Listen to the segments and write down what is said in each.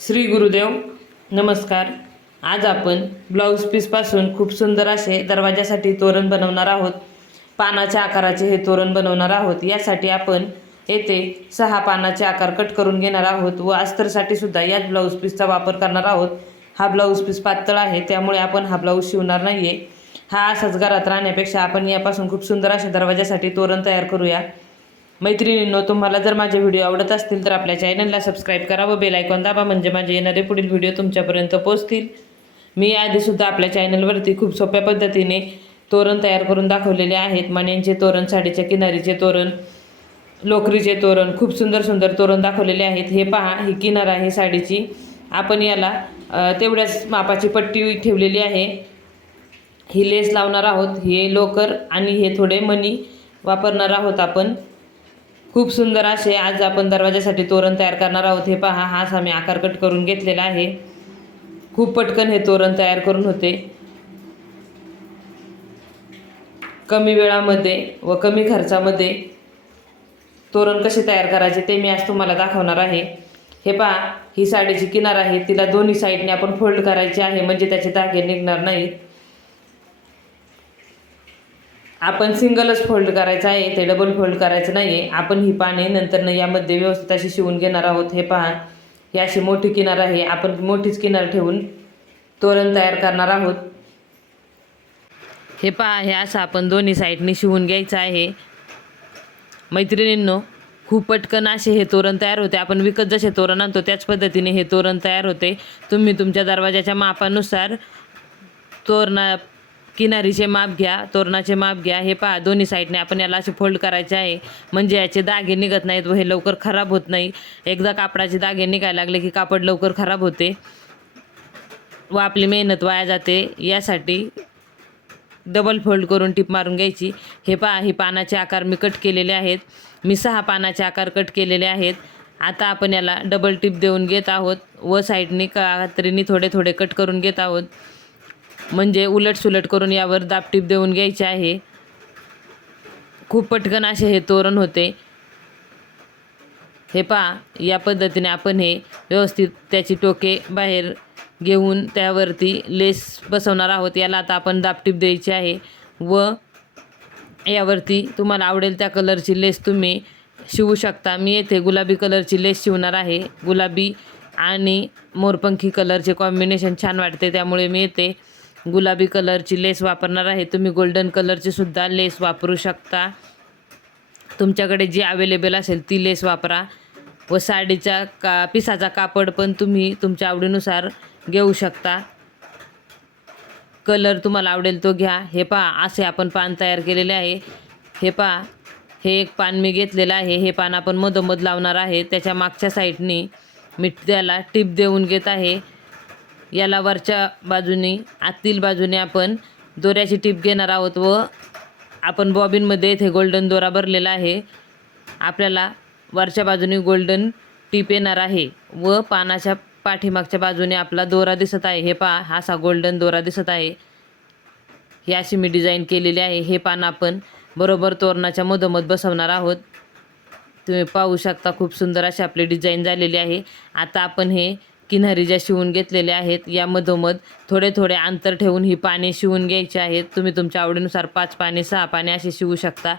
श्री गुरुदेव नमस्कार. आज आपण ब्लाऊज पीसपासून खूप सुंदर असे दरवाजासाठी तोरण बनवणार आहोत. पानाच्या आकाराचे हे तोरण बनवणार आहोत. यासाठी आपण येथे सहा पानाचे आकार कट करून घेणार आहोत व अस्तरसाठी सुद्धा याच ब्लाऊज पीसचा वापर करणार आहोत. हा ब्लाऊज पीस पातळ आहे त्यामुळे आपण हा ब्लाऊज शिवणार नाही आहे हा असाच घरात राहण्यापेक्षा आपण यापासून खूप सुंदर अशा दरवाजासाठी तोरण तयार करूया. मैत्रिणींनो तुम्हाला जर माझे व्हिडिओ आवडत असतील तर आपल्या चॅनलला सबस्क्राईब करा व बेल आयकॉन दाबा म्हणजे माझे येणारे पुढील व्हिडिओ तुमच्यापर्यंत पोहोचतील. मी आधीसुद्धा आपल्या चॅनलवरती खूप सोप्या पद्धतीने तोरण तयार करून दाखवलेले आहेत. मण्यांचे तोरण साडीच्या किनारीचे तोरण लोकरीचे तोरण खूप सुंदर सुंदर तोरण दाखवलेले आहेत. हे पहा ही किनार आहे साडीची. आपण याला तेवढ्याच मापाची पट्टी ठेवलेली आहे. ही लेस लावणार आहोत. हे लोकर आणि हे थोडे मणी वापरणार आहोत आपण. खूप सुंदर असे आज आपण दरवाजासाठी तोरण तयार करणार आहोत. हे पहा हा आम्ही आकार कट करून घेतलेला आहे. खूप पटकन हे तोरण तयार करून होते. कमी वेळामध्ये व कमी खर्चामध्ये तोरण कसे तयार करायचे ते मी आज तुम्हाला दाखवणार आहे. हे पहा ही साडीची किनार आहे. तिला दोन्ही साईडने आपण फोल्ड करायची आहे म्हणजे त्याचे धागे निघणार नाहीत. आपण सिंगलच फोल्ड करायचं आहे ते डबल फोल्ड करायचं नाही आहे आपण ही पाने नंतर यामध्ये व्यवस्थित अशी शिवून घेणार आहोत. हे पहा ही अशी मोठी किनार आहे. आपण मोठीच किनार ठेवून तोरण तयार करणार आहोत. हे पहा हे असं आपण दोन्ही साईडने शिवून घ्यायचं आहे. मैत्रिणींनो खूप पटकन असे हे तोरण तयार होते. आपण विकत जसे तोरण आणतो त्याच पद्धतीने हे तोरण तयार होते. तुम्ही तुमच्या दरवाजाच्या मापानुसार तोरणा किनारीचे माप घ्या तोरणाचे माप घ्या हे पहा दोन्ही साईडने आपण याला असे फोल्ड करायचे आहे. म्हणजे याचे दागे निघत नाहीत व हे लवकर खराब होत नाही. एकदा कापडाचे दागे निघायला लागले की कापड लवकर खराब होते व आपली मेहनत वाया जाते. यासाठी डबल फोल्ड करून टिप मारून घ्यायची. हे पहा ही पानाचे आकार मी कट केलेले आहेत. मी सहा पानाचे आकार कट केलेले आहेत. आता आपण याला डबल टिप देऊन घेत आहोत व साईडने कात्रीने थोडे थोडे कट करून घेत आहोत. म्हणजे उलट सुलट करून यावर दापटीप देऊन घ्यायचे आहे. खूप पटकन असे हे तोरण होते. हे पहा या पद्धतीने आपण हे व्यवस्थित त्याची टोके बाहेर घेऊन त्यावरती लेस बसवणार आहोत. याला आता आपण दापटीप द्यायची आहे व यावरती तुम्हाला आवडेल त्या कलरची लेस तुम्ही शिवू शकता. मी येथे गुलाबी कलरची लेस शिवणार आहे. गुलाबी आणि मोरपंखी कलरचे कॉम्बिनेशन छान वाटते. त्यामुळे मी येथे गुलाबी कलरची लेस वापरणार आहे. तुम्ही गोल्डन कलरची सुद्धा लेस वापरू शकता. तुमच्याकडे जी अवेलेबल असेल ती लेस वापरा. व साडीचा का पिसाचा कापड पण तुम्ही तुमच्या आवडीनुसार घेऊ शकता. कलर तुम्हाला आवडेल तो घ्या. हे पहा असे आपण पान तयार केलेले आहे. हे पहा हे एक पान मी घेतलेलं आहे. हे पान आपण मधोमध लावणार आहे. त्याच्या मागच्या साईडनी मी त्याला टिप देऊन घेत आहे. याला वरच्या बाजूनी आतील बाजूने आपण दोऱ्याची टीप घेणार आहोत व आपण बॉबिनमध्ये इथे गोल्डन दोरा भरलेला आहे. आपल्याला वरच्या बाजूने गोल्डन टीप येणार आहे व पानाच्या पाठीमागच्या बाजूने आपला दोरा दिसत आहे. हे पा हा असा गोल्डन दोरा दिसत आहे. ही अशी मी डिझाईन केलेली आहे. हे पान आपण बरोबर तोरणाच्या मधोमध बसवणार आहोत. तुम्ही पाहू शकता खूप सुंदर अशी आपली डिझाईन झालेली आहे. आता आपण हे किनारी ज्या शिवून घेतलेल्या आहेत या मधोमध थोडे थोडे अंतर ठेवून ही पाने शिवून घ्यायची आहेत. तुम्ही तुमच्या आवडीनुसार पाच पाने सहा पाने असे शिवू शकता.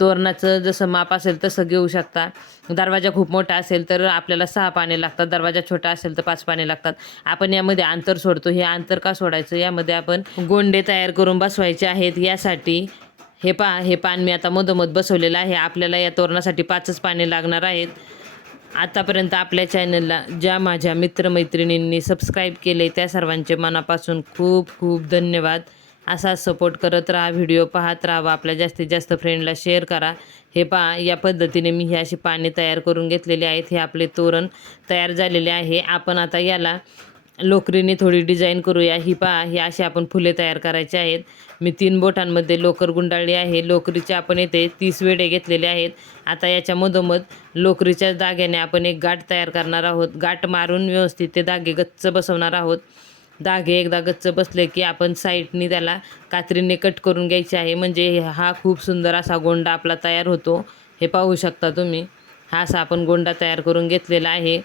तोरणाचं जसं माप असेल तसं घेऊ शकता. दरवाजा खूप मोठा असेल तर आपल्याला सहा पाने लागतात. दरवाजा छोटा असेल तर पाच पाने लागतात. आपण यामध्ये अंतर सोडतो. हे अंतर का सोडायचं? यामध्ये आपण गोंडे तयार करून बसवायचे आहेत. यासाठी हे पा हे पान मी आता मधोमध बसवलेलं आहे. आपल्याला या तोरणासाठी पाचच पाने लागणार आहेत. आतापर्यंत आपल्या चॅनलला ज्या माझ्या मित्रमैत्रिणींनी सबस्क्राईब केले त्या सर्वांचे मनापासून खूप खूप धन्यवाद. असा सपोर्ट करत राहा व्हिडिओ पाहत राहा आपल्या जास्तीत जास्त फ्रेंडला शेअर करा. हे पहा या पद्धतीने मी ही अशी पाने तयार करून घेतलेली आहेत. हे आपले तोरण तयार झालेले आहे. आपण आता याला लोकरीने थोडी डिझाईन करूया ही पहा ही अशी आपण फुले तयार करायची आहेत. मी तीन बोटांमध्ये लोकर गुंडाळली आहे. लोकरीचे आपण येथे तीस वेडे घेतलेले आहेत. आता याच्या मधोमध लोकरीच्या धाग्याने आपण एक गाठ तयार करणार आहोत. गाठ मारून व्यवस्थित ते धागे गच्च बसवणार आहोत. धागे एकदा गच्च बसले की आपण साईडनी त्याला कात्रीने कट करून घ्यायचे आहे. म्हणजे हा खूप सुंदर असा गोंडा आपला तयार होतो. हे पाहू शकता तुम्ही. हा असा आपण गोंडा तयार करून घेतलेला आहे.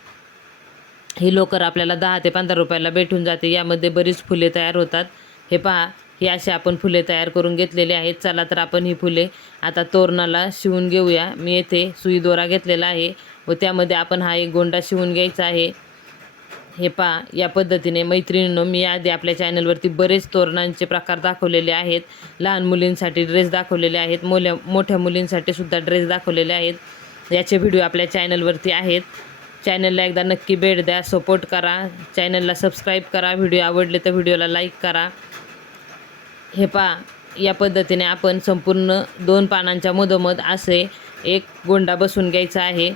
ही लोकर आपल्याला दहा ते पंधरा रुपयाला भेटून जाते. यामध्ये बरीच फुले तयार होतात. हे पहा ही अशी आपण फुले तयार करून घेतलेली आहेत. चला तर आपण ही फुले आता तोरणाला शिवून घेऊया. मी येथे सुई दोरा घेतलेला आहे व त्यामध्ये आपण हा एक गोंडा शिवून घ्यायचा आहे. हे पहा या पद्धतीने मैत्रिणींनो मी आधी आपल्या चॅनलवरती बरेच तोरणांचे प्रकार दाखवलेले आहेत. लहान मुलींसाठी ड्रेस दाखवलेले आहेत. मोल्या मोठ्या मुलींसाठी सुद्धा ड्रेस दाखवलेले आहेत. याचे व्हिडिओ आपल्या चॅनलवरती आहेत. चॅनलला एकदा नक्की भेट द्या सपोर्ट करा. चॅनलला सबस्क्राईब करा. व्हिडिओ आवडले तर व्हिडिओला लाईक करा. हे पहा या पद्धतीने आपण संपूर्ण दोन पानांच्या मधोमध असे एक गोंडा बसून घ्यायचा आहे.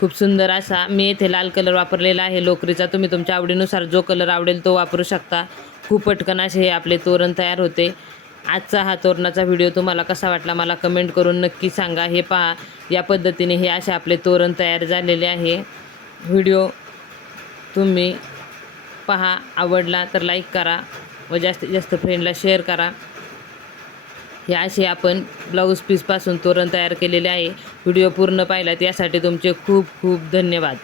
खूप सुंदर असा मी येथे लाल कलर वापरलेला आहे. लोकरीचा तुम्ही तुमच्या आवडीनुसार जो कलर आवडेल तो वापरू शकता. खूप पटकन असे हे आपले तोरण तयार होते. आजचा हा तोरणाचा व्हिडिओ तुम्हाला कसा वाटला मला कमेंट करून नक्की सांगा. हे पहा या पद्धतीने हे असे आपले तोरण तयार झालेले आहे. व्हिडिओ तुम्ही पहा आवडला तर लाईक करा व जास्तीत जास्त फ्रेंडला शेअर करा. हे असे आपण ब्लाऊज पीसपासून तोरण तयार केलेले आहे. व्हिडिओ पूर्ण पाहिलात यासाठी तुमचे खूप खूप धन्यवाद.